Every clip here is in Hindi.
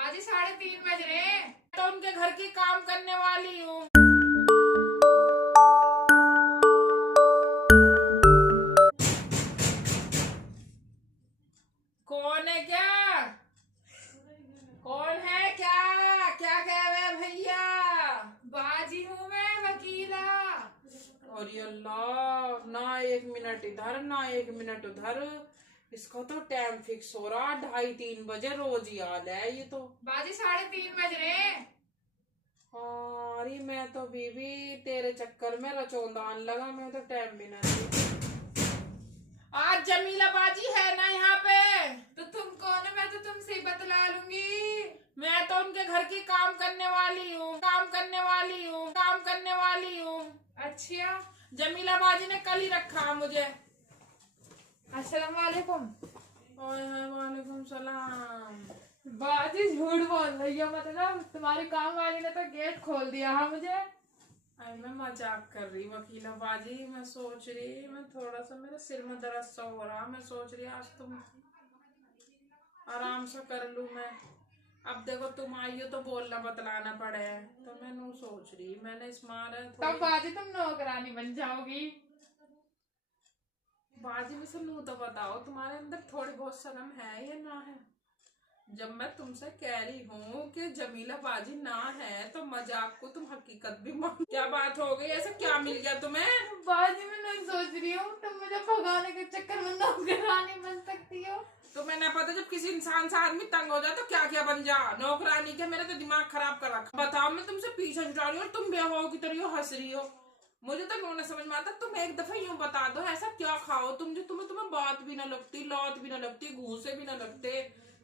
बाजी 3:30 बज रहे हैं। तो उनके घर की काम करने वाली हूँ। कौन है क्या? कौन है क्या? क्या कह रहे भैया? बाजी हूँ मैं, वकीला। अरे अल्लाह, ना 1 मिनट इधर ना 1 मिनट उधर। इसका तो टाइम फिक्स हो रहा 2:30-3 बजे रोज याद है ये तो। बाजी 3:30 बज रहे हैं। हाँ, अरे मैं तो बीबी तेरे चक्कर में रचौंदान लगा, मैं तो टाइम भी ना दी। आज जमीला बाजी है ना यहाँ पे? तो तुम कौन है? मैं तो तुमसे ही बतला लूंगी। मैं तो उनके घर की काम करने वाली हूँ, काम करने वाली हूँ, काम करने वाली हूँ। अच्छा, जमीला बाजी ने कल ही रखा मुझे। अस्सलाम वालेकुम। वालेकुम सलाम। बाजी झूठ बोल रही है, मतलब तुम्हारी काम वाली ने तो गेट खोल दिया है मुझे। अरे मैं मजाक कर रही वकीला बाजी। मैं सोच रही, मैं थोड़ा सा मेरे सिर में दर्द सा हो रहा, मैं सोच रही आज तुम आराम से कर लूं मैं। अब देखो तुम आई हो तो बोलना बतलाना पड़े, तो मैं नू सोच रही, मैंने इस मारे तब बाजी तुम नौकरानी बन जाओगी। बाजी में से नू तो बताओ, तुम्हारे अंदर थोड़ी बहुत शर्म है या ना है? जब मैं तुमसे कह रही हूँ कि जमीला बाजी ना है तो मजाक को तुम हकीकत भी मान। क्या बात हो गई? ऐसा क्या मिल गया तुम्हें? बाजी मैं नहीं सोच रही हूँ, तुम मुझे भगाने के चक्कर में नौकरानी बन सकती हो। तो मैंने पता, जब किसी इंसान से आदमी तंग हो जाए तो क्या क्या बन जा, नौकरानी क्या? मेरा तो दिमाग खराब कर रखा। बताओ, मैं तुमसे पीछा छुड़ा रही हूँ और तुम बेवकूफो की तरह हंस रही हो। मुझे तो क्यों ना समझ में आता। तुम एक दफा यूं बता दो, ऐसा क्या खाओ तुम जो तुम्हें बात भी ना लगती, लौट भी ना लगती, घूसे भी ना लगते।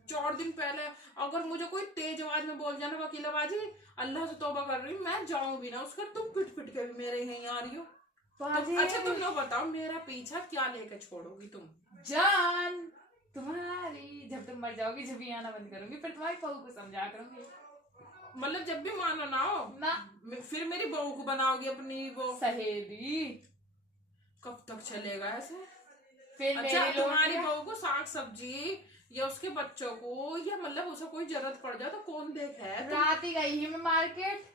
4 दिन पहले अगर मुझे कोई तेज आवाज में बोल जाना वकीला बाजी, अल्लाह से तौबा कर रही हूँ, मैं जाऊं भी ना उसका, तुम पिट पिट के भी मेरे यहीं आ रही हो। अच्छा तुम लोग बताओ, मेरा पीछा क्या लेके छोड़ोगी तुम? जान तुम्हारी, जब तुम मर जाओगी जब भी आना बंद करूंगी, फिर तुम्हारी बहू को समझा करूंगी। मतलब जब भी मानो ना हो ना, फिर मेरी बहू को बनाओगी अपनी वो सहेली। कब तक चलेगा ऐसे? फिर अच्छा, तुम्हारी बहू को साग सब्जी या उसके बच्चों को, या मतलब उसे कोई जरूरत पड़ जाए तो कौन देखे? रात ही गई ही मैं मार्केट।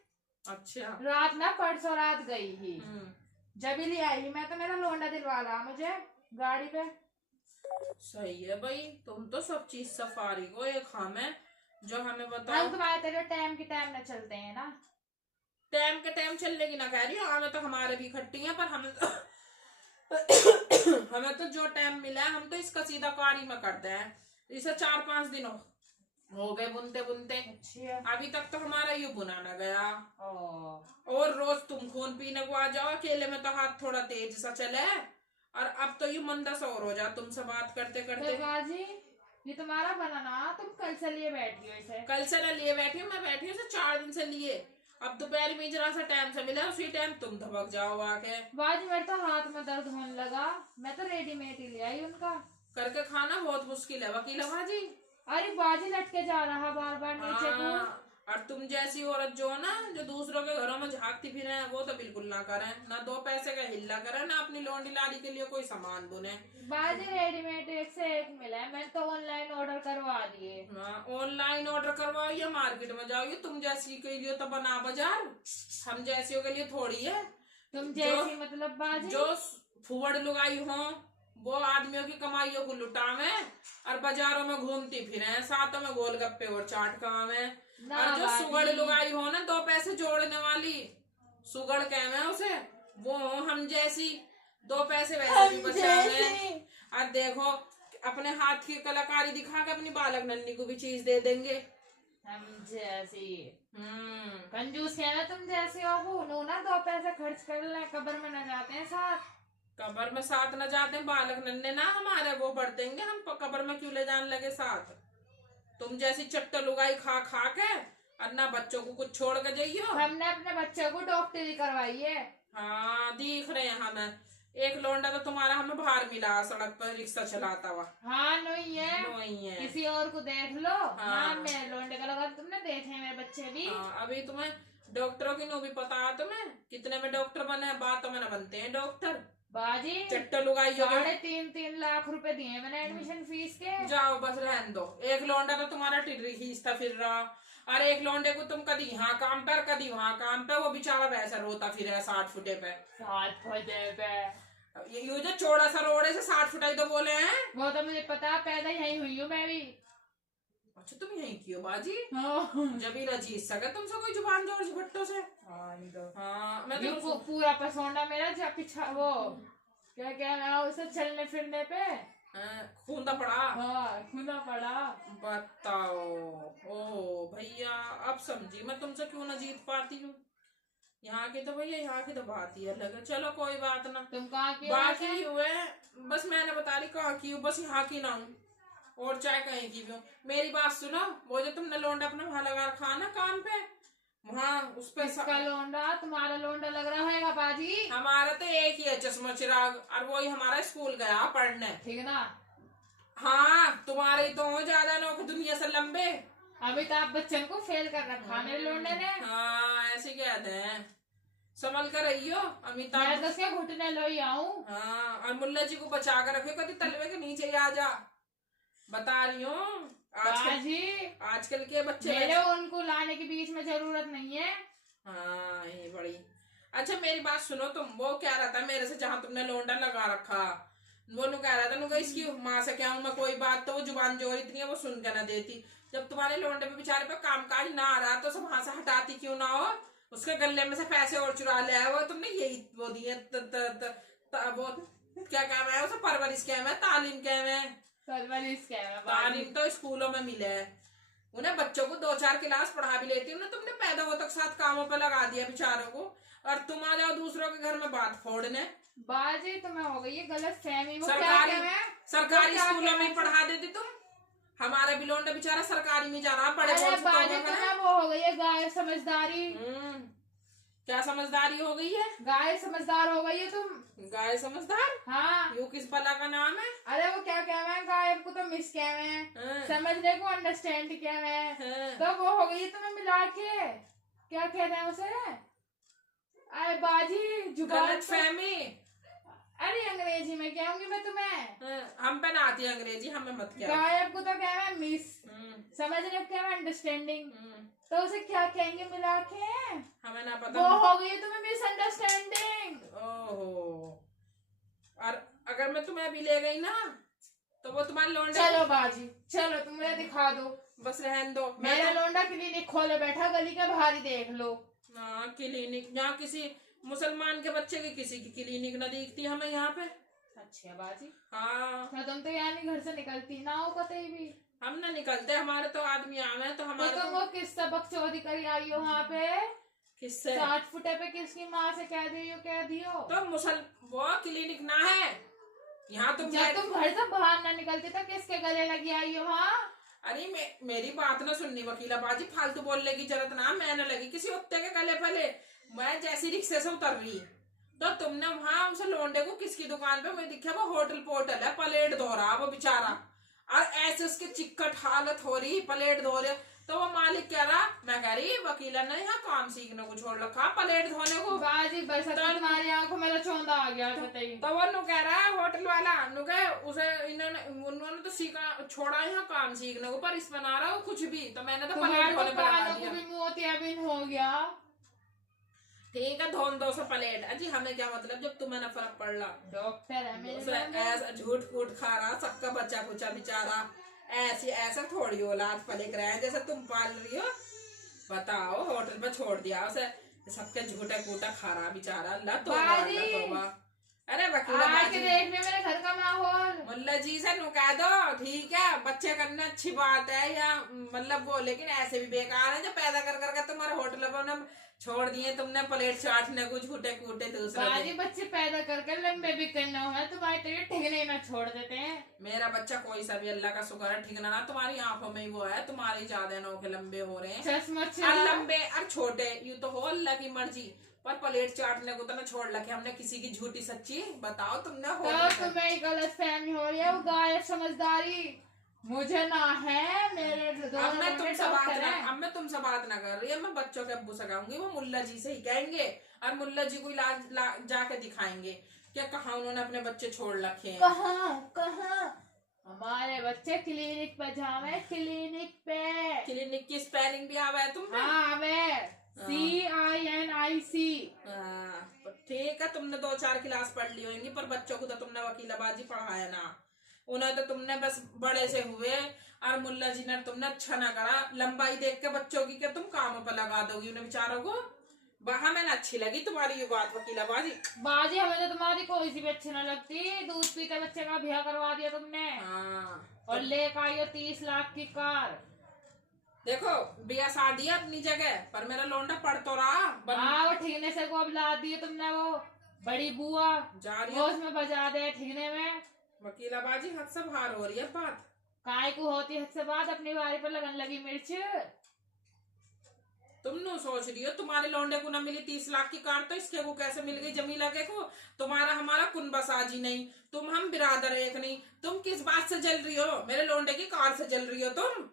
अच्छा, रात ना परसों रात गई ही, जब ही ले आई मैं तो, मेरा लोंडा दिलवाला मुझे गाड़ी पे। सही है भाई, तुम तो सब चीज सफारी हो। एक हम है जो हमें बताओ। हम तुम्हारे तेरे टाइम के टाइम न चलते हैं ना। टाइम के टाइम चलने की ना कह रही हूँ, हमें तो हमारे भी खट्टी है, पर हमें तो हमें तो जो टाइम मिला है हम तो इसका सीधा कारी में करते हैं। इसे 4-5 दिन हो गए बुनते बुनते। अच्छा। अभी तक तो हमारा यूं बुना ना गया। और रोज तुम खून पीने को आ जाओ, अकेले में तो हाथ थोड़ा तेज सा चले, और अब तो यूं मंदा सा और हो जा तुमसे बात करते करते। बाजी ये तुम्हारा बनाना, तुम कल से लिए बैठी हो इसे? कल से ना लिए बैठी हूँ, मैं बैठी हूँ 4 दिन से लिए। अब दोपहर में जरा सा टाइम से मिला, उसी टाइम तुम धबक जाओ आके। बाजी मेरे तो हाथ में दर्द होने लगा, मैं तो रेडीमेड ही ले आई उनका। करके खाना बहुत मुश्किल है वकीला बाजी। अरे बाजी लटके जा रहा बार बार नीचे को। और तुम जैसी औरत जो है ना, जो दूसरों के घरों में झांकती फिरे, वो तो बिल्कुल ना करें, ना 2 पैसे का हिल्ला करें, ना अपनी लोंडी लाड़ी के लिए कोई सामान बुने। बाजी रेडीमेड एक से एक मिला है, मैंने तो ऑनलाइन ऑर्डर करवा दिए। ऑनलाइन ऑर्डर करवाओ या मार्केट में जाओ, तुम जैसी के लिए तो बना बाजार, हम जैसियों के लिए थोड़ी है। तुम जैसी मतलब बाजी जो फुवड़ लुगाई हो, वो आदमियों की कमाइयों को लुटावे और बाजारों में घूमती फिरे, साथों में गोलगप्पे और चाट खावे। और जो सुगड़ लुगाई हो ना, 2 पैसे जोड़ने वाली, सुगड़ कहवे उसे, वो हम जैसी 2 पैसे वैसे भी बचावे। और देखो अपने हाथ की कलाकारी दिखा के अपनी बालक नन्नी को भी चीज दे देंगे। हम जैसी कंजूस है ना, तुम जैसे हो वो ना, 2 पैसे खर्च कर ले, कब्र में न जाते हैं साथ। कब्र में साथ न जाते हैं, बालक नन्ने ना हमारे वो बढ़ देंगे, हम कब्र में क्यों ले जाने लगे साथ? तुम जैसी चट्टा लुगाई खा खा के और ना बच्चों को कुछ छोड़ के जाइयो। हमने अपने बच्चों को डॉक्टरी करवाई है। हाँ दिख रहे हैं हमें। एक लौंडा तो तुम्हारा हमें बाहर मिला सड़क पर रिक्शा चलाता हुआ। हाँ नहीं है, किसी और को देख लो। हाँ मेरे लौंडे का लगा, तुमने देखे मेरे बच्चे भी। हाँ, अभी तुम्हें डॉक्टरों की नो भी पता है तुम्हें, कितने में डॉक्टर बने, बातों में न बनते हैं डॉक्टर। बाजी चट्टा लुगाई हो गए। 3.5 लाख रुपए दिए मैंने एडमिशन फीस के। जाओ बस रहने दो। एक लौंडा तो तुम्हारा टिर्री खींचता फिर रहा, और एक लौंडे को तुम कभी यहाँ काम पर कभी वहाँ काम पे, वो बेचारा वैसा रोता फिर है 60 फुटे पे। 60 फुटे पे ये जो चौड़ा सा रोड है 60 फुट ही तो बोले हैं। वो तो मुझे पता, पैदा यहीं हुई हूँ मैं भी। अच्छा तुम यहीं की हो बाजी? हाँ। जब ही रजीज सके तुमसे कोई जुबान जोड़ भट्टो से। हाँ मैं तो पूरा पसौंडा मेरा जब पीछा वो क्या क्या ना उसे चलने फिरने पे खूंदा पड़ा। हाँ खूंदा पड़ा। बताओ। ओ भैया अब समझी मैं तुमसे क्यों ना जीत पाती हूँ। यहाँ की तो भैया यहाँ की तो बात ही अलग है। चलो कोई बात ना। तुम कहाँ की बाकी हुए बस मैंने बता दी कहाँ की हूँ, बस यहाँ की ना हूँ और चाहे कहीं की भी हूँ। मेरी बात सुनो, वो जो तुमने लोंडा अपना वहां लगा रखा ना कान पे, वहाँ उस पे इसका लोंडा तुम्हारा लोंडा लग रहा है बाजी? हमारा तो एक ही है चश्मा चिराग, और वही हमारा स्कूल गया पढ़ने, ठीक है ना? हाँ तुम्हारे तो हो ज्यादा लोग दुनिया से लंबे। अमिताभ बच्चन को फेल कर रखा मेरे लोंडे ने। हाँ ऐसे कहते हैं, संभल कर रहियो अमिताभ। मैं तो उसके घुटने लो ही आऊं। हाँ और मुल्ला जी को बचा कर रखियो, कभी तलवे के नीचे ही आ जा। बता रही हूँ आजकल के बच्चे मेरे उनको लाने के बीच में जरूरत नहीं है। हाँ ये बड़ी अच्छा। मेरी बात सुनो तुम, वो क्या रहा था मेरे से जहाँ तुमने लोंडा लगा रखा, वो नु कह रहा था नु इसकी माँ से क्या हूँ मैं कोई बात, तो वो जुबान जोर इतनी है वो सुन के ना देती। जब तुम्हारे लोंडे पे बेचारे पे कामकाज ना आ रहा तो सब वहां से हटाती क्यों ना हो, उसके गले में से पैसे और चुरा ले आए। वो तुमने यही वो दिए वो क्या काम है उसे, परवरिश क्या है, तालीम क्या है, तालीम तो स्कूलों में मिले है उन्हें। बच्चों को 2-4 क्लास पढ़ा भी लेती उन्हें, तुमने पैदा हो तक साथ कामों पे लगा दिया बेचारों को, और तुम आ जाओ दूसरों के घर में बात फोड़ने। बाजी तुम्हें हो गई है गलत फहमी। सरकारी स्कूलों में पढ़ा देती तुम। हमारा बिलोंडा बेचारा सरकारी में जा रहा पड़े। वो हो गई है गाय समझदारी। क्या समझदारी हो गई है? गाय समझदार हो गई है तुम। गाय समझदार? हाँ। यू किस भला का नाम है? अरे वो क्या कहना है, गाय को तो मिस कहना है, समझने को अंडरस्टैंड कहना है, तो वो हो गई तुम्हें मिला के क्या कहते हैं उसे? अरे बाजी जुबान गलत फहमी। अरे अंग्रेजी में कहूंगी मैं तुम्हें। हम पे ना आती अंग्रेजी, हमें मत क्या। गायब को तो कहना है मिस, समझने को कहना अंडरस्टैंडिंग, तो उसे क्या कहेंगे मिला के? हमें ना पता। वो हो गई तुम्हें मिसअंडरस्टैंडिंग। ओहो। और अगर मैं तुम्हें अभी ले गई ना तो वो तुम्हारे लोंडे। चलो बाजी चलो तुम मुझे दिखा दो। बस रहने दो। मेरा लोंडा क्लिनिक खोले बैठा गली के बाहर ही देख लो। हाँ क्लिनिक, यहाँ किसी मुसलमान के बच्चे की किसी की क्लिनिक न दिखती हमें यहाँ पे। अच्छा बाजी। हाँ तुम तो यानी घर से निकलती ना हो कतई भी। हम ना निकलते, हमारे तो आदमी आवे तो हमारे तो वो किस सबक चोरी करी आई हो वहाँ पे? किससे? 60 फुटे पे किसकी माँ से कह दियो तो वो क्लिनिक ना है यहाँ। तुम जब तुम घर से बाहर ना निकलते तो किसके गले लगी आई हो वहाँ? अरे मेरी बात ना सुननी वकीला बाजी, फालतू बोलने की जरूरत ना। मैंने लगी किसी उत्ते के गले पले, मैं जैसी रिक्शे से उतर रही तो तुमने वहां उसे लोंडे को किसकी दुकान पे मैं दिखा, वो होटल पोर्टल है, प्लेट धो रहा वो बेचारा, और ऐसे उसकी चिक्कट हालत हो रही, प्लेट धो रहे, तो वो मालिक कह रहा, मैं कह रही वकीला ने यहाँ काम सीखने को छोड़ रखा प्लेट धोने को। बाजी बस तुम्हारी आंखों में तो चौंधा आ गया तो वो नु कह रहा है होटल वाला नु कहे उसे उन्होंने तो सीखा छोड़ा यहाँ काम सीखने को, पर इस बना रहा हो कुछ भी, तो मैंने तो प्लेट धोने पर लगा दिया। मोतियाबिंद हो गया। ठीक है धोन 200 प्लेट। अजी हमें क्या मतलब जब तुम्हें ना फर्क पड़ रहा। डॉक्टर है मेरे। ऐसा झूठ फूट खा रहा सबका बच्चा कुचा बेचारा, ऐसा थोड़ी औलाद पलक रहे हैं जैसे तुम पाल रही हो। बताओ होटल पे छोड़ दिया उसे, सबके झूठे कूटा खा रहा बेचारा। अल्लाह तौबा। अरे वकील देखने मेरे घर का माहौल। मुल्ला जी से नु कह दो ठीक है, बच्चे करना अच्छी बात है या मतलब वो, लेकिन ऐसे भी बेकार है जो पैदा कर करके तुम्हारे होटल पर छोड़ दिए तुमने प्लेट चाटने को झूठे कूटे दूसरे। बच्चे पैदा करके लंबे भी करना हो तुम्हारे तो ठिकने में छोड़ देते हैं। मेरा बच्चा कोई सा भी अल्लाह का शुक्र है ठिकना ना, तुम्हारी आंखों में ही वो है, तुम्हारे ज्यादा नौके लंबे हो रहे हैं, लंबे और छोटे यूं तो हो अल्लाह की मर्जी, पर प्लेट चाटने को तो ना छोड़ रखे हमने किसी की झूठी सच्ची। बताओ तुमने हो तुम्हें गलत फहमी हो रही है, वो गायब समझदारी मुझे ना है। मेरे अब मैं तुमसे बात ना कर रही है, मैं बच्चों के अब्बू से कहूंगी, वो मुल्ला जी से ही कहेंगे और मुल्ला जी को इलाज जाके दिखाएंगे, क्या कहा उन्होंने अपने बच्चे छोड़ रखे हैं? कहाँ हमारे बच्चे क्लिनिक पे जावे, क्लिनिक पे। क्लिनिक की स्पेलिंग भी आवा है तुमने? हाँ CINIC। ठीक है, तुमने 2-4 क्लास पढ़ ली होंगी, पर बच्चों को तो तुमने वकीलाबाजी पढ़ाया ना। उन्हें तो तुमने बस बड़े से हुए और मुल्ला जी ने तुमने अच्छा ना करा। लंबाई देख के बच्चों की क्या तुम काम पर लगा दोगी उन्हें बेचारों को? हमें ना अच्छी लगी तुम्हारी ये बात वकीलाबाजी। बाजी हमें तो तुम्हारी कोई सी भी अच्छी ना लगती। दूध पीते बच्चे का ब्याह करवा दिया तुमने। और लेकर आई हो 30 लाख की कार। देखो बिया शादी है अपनी जगह, पर मेरा लौंडा पढ़ तो रहा। वो ठीकने से को अब ला दिए तुमने, वो बड़ी बुआ जा रही वो उसमें बजा दे ठीकने में। वकीलाबाजी हद से बाहर हो रही है बात। काय को होती हद से बात, अपनी बारी पर लगन लगी मिर्च। तुम नो सोच रही हो तुम्हारे लौंडे को ना मिली 30 लाख की कार, तो इसके को कैसे मिल गई जमीला के को? तुम्हारा हमारा कुनबसाजी नहीं, तुम हम बिरादर एक नहीं। तुम किस बात से जल रही हो? मेरे लौंडे की कार से जल रही हो तुम?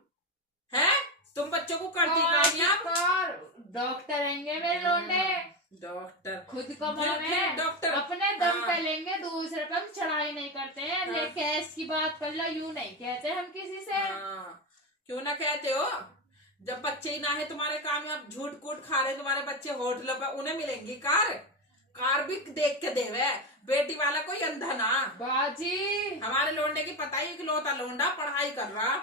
हैं? तुम बच्चों को करती कामयाब? डॉक्टर रहेंगे मेरे लौंडे। डॉक्टर खुद कमावे, डॉक्टर अपने दम पे लेंगे, दूसरे पे हम चढ़ाई नहीं करते हैं। कैश की बात कर लो, यूं नहीं कहते हम किसी से। क्यों ना कहते हो? जब बच्चे ही ना है तुम्हारे कामयाब, झूठ कूट खा रहे तुम्हारे बच्चे होटलों पे, उन्हें मिलेंगी कार? कार भी देख के देवे, बेटी वाला कोई अंधा ना। बाजी हमारे लौंडे की पता ही इकलौता लौंडा पढ़ाई कर रहा,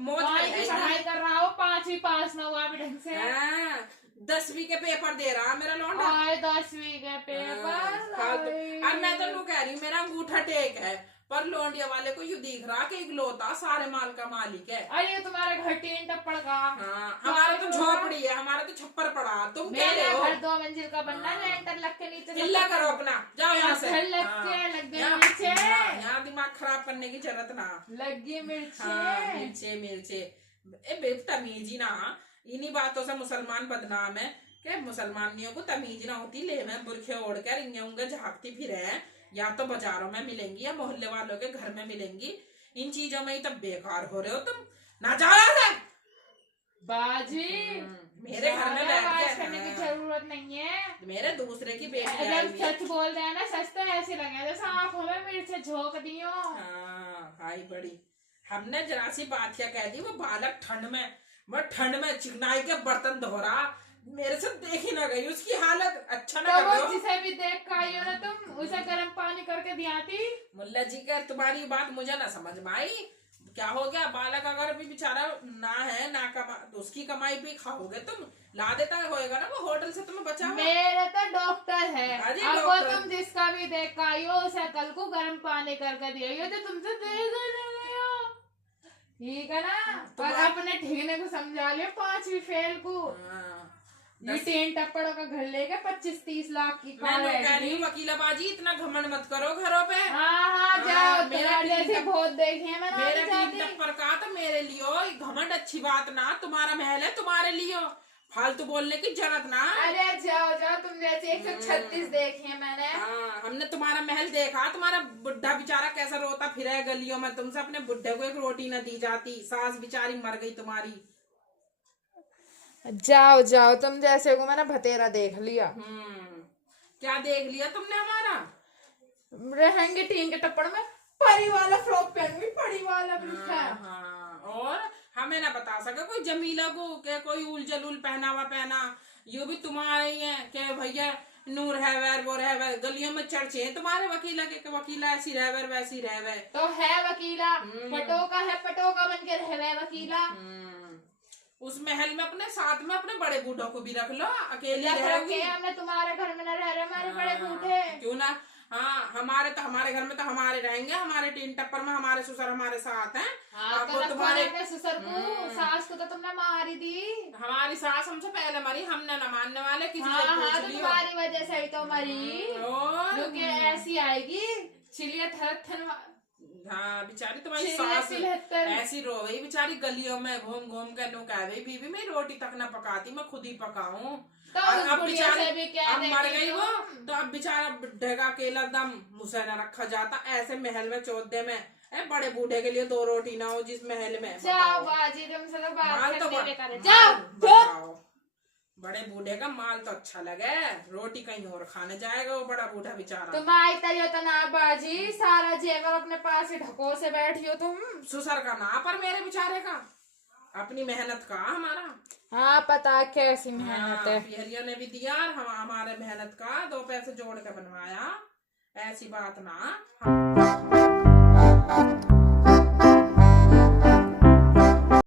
मौज में पढ़ाई कर रहा हो, 5वीं पास ना हुआ ढंग से। 10वीं के पेपर दे रहा मेरा लौंडा। 10वीं के पेपर। अब मैं तो कह रही हूँ मेरा अंगूठा टेक है, पर लौंडिया वाले को यू दिख रहा कि इकलौता सारे माल का मालिक है। अरे तुम्हारे घर टीन टप्पड़ का। हमारा तो झोपड़ी है, हमारा तो छप्पर पड़ा। तुम कह रहे हो घर 2 मंजिल का बनना, लेंटर लग के नीचे चिल्ला करो अपना, जाओ यहाँ से। लग गई यहाँ दिमाग खराब करने की जरूरत ना। लगी मिर्चे। मिर्चे तमीजी ना, इन्हीं बातों से मुसलमान बदनाम है कि मुसलमानियों को तमीज ना होती। ले मैं बुरखे ओढ़ कर इंगे झांकती फिरे, या तो बाजारों में मिलेंगी या मोहल्ले वालों के घर में मिलेंगी। इन चीजों में ही तब बेकार हो रहे हो तुम। ना जाओ यार बाजी, मेरे घर में बैठ के करने की जरूरत नहीं है। मेरे दूसरे की बेटी जब सच बोल रहे हैं ना, सच तो ऐसे लगे जैसे आंखों में मिर्च झोंक दियो। भाई बड़ी हमने जरा सी बात क्या कह दी, वो बालक ठंड में चिकनाई के बर्तन धो रहा, मेरे से देख ही ना गई, उसकी हालत अच्छा ना कर दो। जिसे भी देख कर आई हो ना तुम, उसे गर्म पानी करके दियाती। मुल्ला जी का तुम्हारी बात मुझे ना समझ में आई। क्या हो गया? बालक अगर भी बेचारा ना है ना कमा, तो उसकी कमाई भी खाओगे तुम? ला देता होएगा ना वो होटल से तुम्हें बचा। मेरे तो डॉक्टर है, अब वो तुम जिसका भी देख कर आई हो उसे कल को गर्म पानी करके दिया तो तुमसे ठीक है ना। पर अपने ठिकने को समझा लियो, 5वीं फेल को टीन टप्पड़ों का घर लेके 25-30 लाख की कार है। वकीलाबाजी इतना घमंड मत करो घरों पे। जाओ, मेरा जैसे बहुत देखे मैंने। मेरा टीन टप्पर का तो मेरे लिए घमंड अच्छी बात ना, तुम्हारा महल है तुम्हारे लिए, फालतू बोलने की जरूरत ना। अरे जाओ तुम जैसे 136 देखे मैंने। हमने तुम्हारा महल देखा, तुम्हारा बुढ़ा बेचारा कैसा रोता फिरे गलियों में, तुमसे अपने बुढ़े को एक रोटी न दी जाती, सास बेचारी मर गई तुम्हारी। जाओ तुम जैसे को मैंने भतेरा देख लिया। क्या देख लिया तुमने? हमारा रहेंगे टीन के टप्पड़ में, परी वाला फ्रॉक पहनूंगी, परी वाला और हमें ना बता सके कोई जमीला को क्या कोई उल जलूल पहना, ये भी तुम्हारे ही है क्या भैया? नूर है वैर वो रह वैर, गलियों में चर्चे हैं तुम्हारे वकीला के वकीला ऐसी रह वैर वैसी रह वैर। तो है वकीला, पटोका बन के रह वकीला। उस महल में अपने साथ में अपने बड़े बूढ़ों को भी रख लो, अकेले हमने तुम्हारे घर में न रह रहे हमारे बड़े बूढ़े। क्यों ना? हमारे घर में तो हमारे रहेंगे, हमारे टीन टप्पर में हमारे ससुर हमारे साथ हैं। तो तुम्हारे ससुर को, सास को तो तुमने मारी दी। हमारी सास हमसे पहले मरी, हमने न मानने वाले किसी तो तुम्हारी वजह से ही तो मरी, क्योंकि ऐसी आएगी चिलिया थर। बेचारी तुम्हारी सास ऐसी रो गई बेचारी गलियों में घूम घूम कर नो कह गई बीबी मैं रोटी तक न पकाती, मैं खुद ही पकाऊं। तो अब बेचारी अब मर गई वो, तो अब बेचारा बुढ़े का अकेला दम मुझसे न रखा जाता। ऐसे महल में चौदे में बड़े बूढ़े के लिए 2 रोटी ना हो जिस महल में। जाओ बाजी, तुमसे तो बात जाओ बड़े बूढ़े का माल तो अच्छा लगे, रोटी कहीं और खाने जाएगा वो बड़ा बूढ़ा बेचारा। तुम आई तरी तो ना बाजी, सारा जेवर अपने पास ही ढको से बैठी हो तुम। ससुर का ना पर मेरे बेचारे का, अपनी मेहनत का हमारा। हाँ पता कैसी मेहनत है। पिहरिया ने भी दिया और हम हमारे मेहनत का 2 पैसे जोड़ के बनवाया, ऐसी बात ना।